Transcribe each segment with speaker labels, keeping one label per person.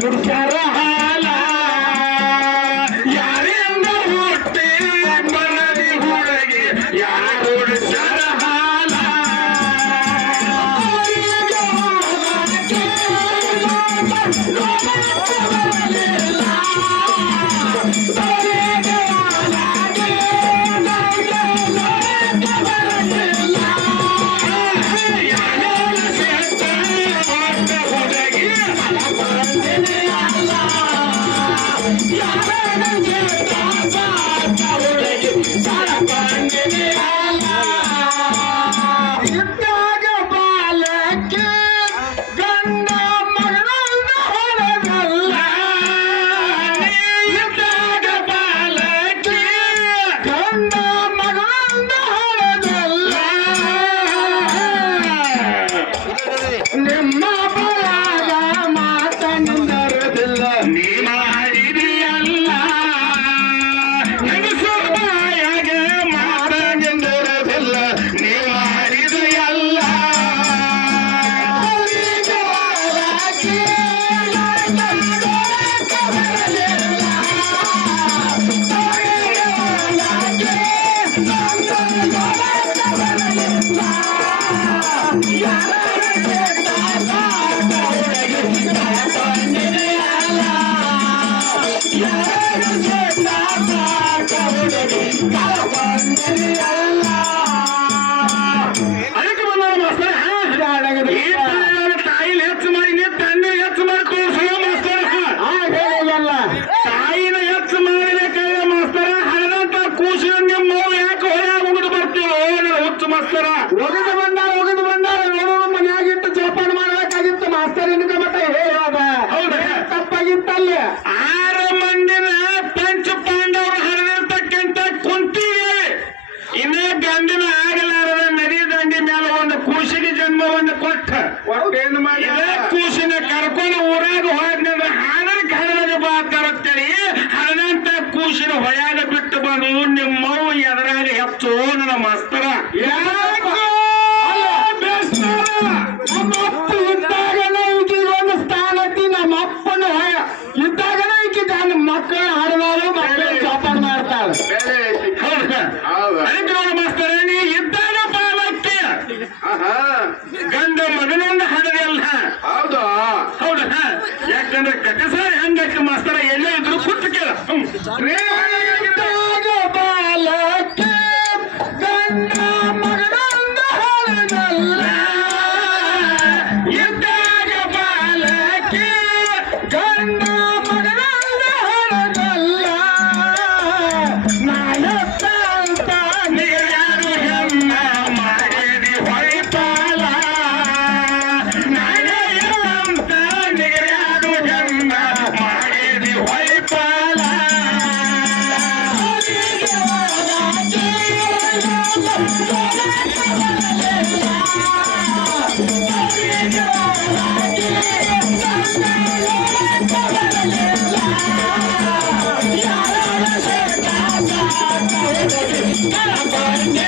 Speaker 1: Good job. Ready. ಮಾಡ್ತಾರ
Speaker 2: ಒಗದು ಬಂಡಾರ ಒಗದು ಬಂಡಾರ ನೋಡೋ ಮನ್ಯಾಗಿಟ್ಟು ಜೋಪಾನ ಮಾಡ್ಬೇಕಾಗಿತ್ತು ಮಾಸ್ತರ್ ಇನ್ಕ ಮಟ್ಟ ಹೇಳಾದ ತಪ್ಪಾಗಿತ್ತಲ್ಲಿ?
Speaker 1: ಆರು ಮಂದಿನ ಪಂಚ ಪಾಂಡವರು ಹರಿದಿರ್ತಕ್ಕಂತ ಕುಂತಿಗೆ ಇನ್ನ ಗಂಡಿನ ಆಗಲಾರದ ನದಿ ದಂಡಿ ಮೇಲೆ ಒಂದು ಕೂಸಿಗೆ ಜನ್ಮವನ್ನು ಕೊಟ್ಟ.
Speaker 2: ಏನು ಮಾಡಿ
Speaker 1: ಕೂಸಿನ ಕರ್ಕೊಂಡು ಊರಾಗ ಹೋದ್ನ ಹಾನರ್ ಕಡಲಾಗ ಬಾತಾರಂತೇಳಿ ಹರಿದಂತ ಕೂಸಿನ ಹೊಯಾಗ ಬಿಟ್ಟು ಬಂದು ನಿಮ್ಮವು ಎದರಾಗ ಹೆಚ್ಚು ನನ್ನ ಮಾಸ್ತರ. ಯಾರು? రేపు பாருங்க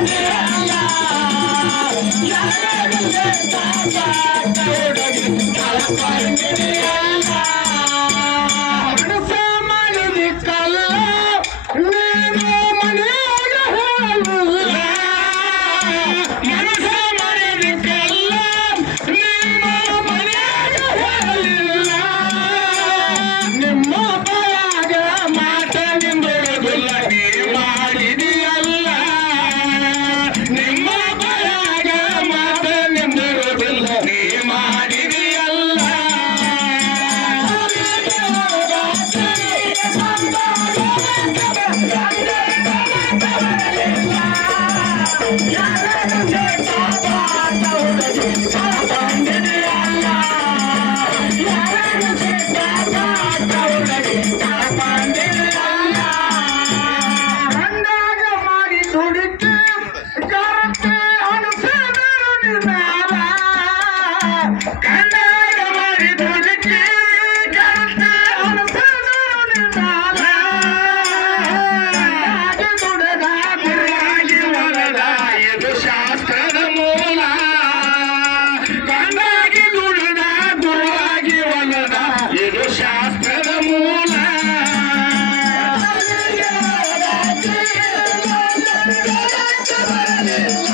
Speaker 2: Yeah.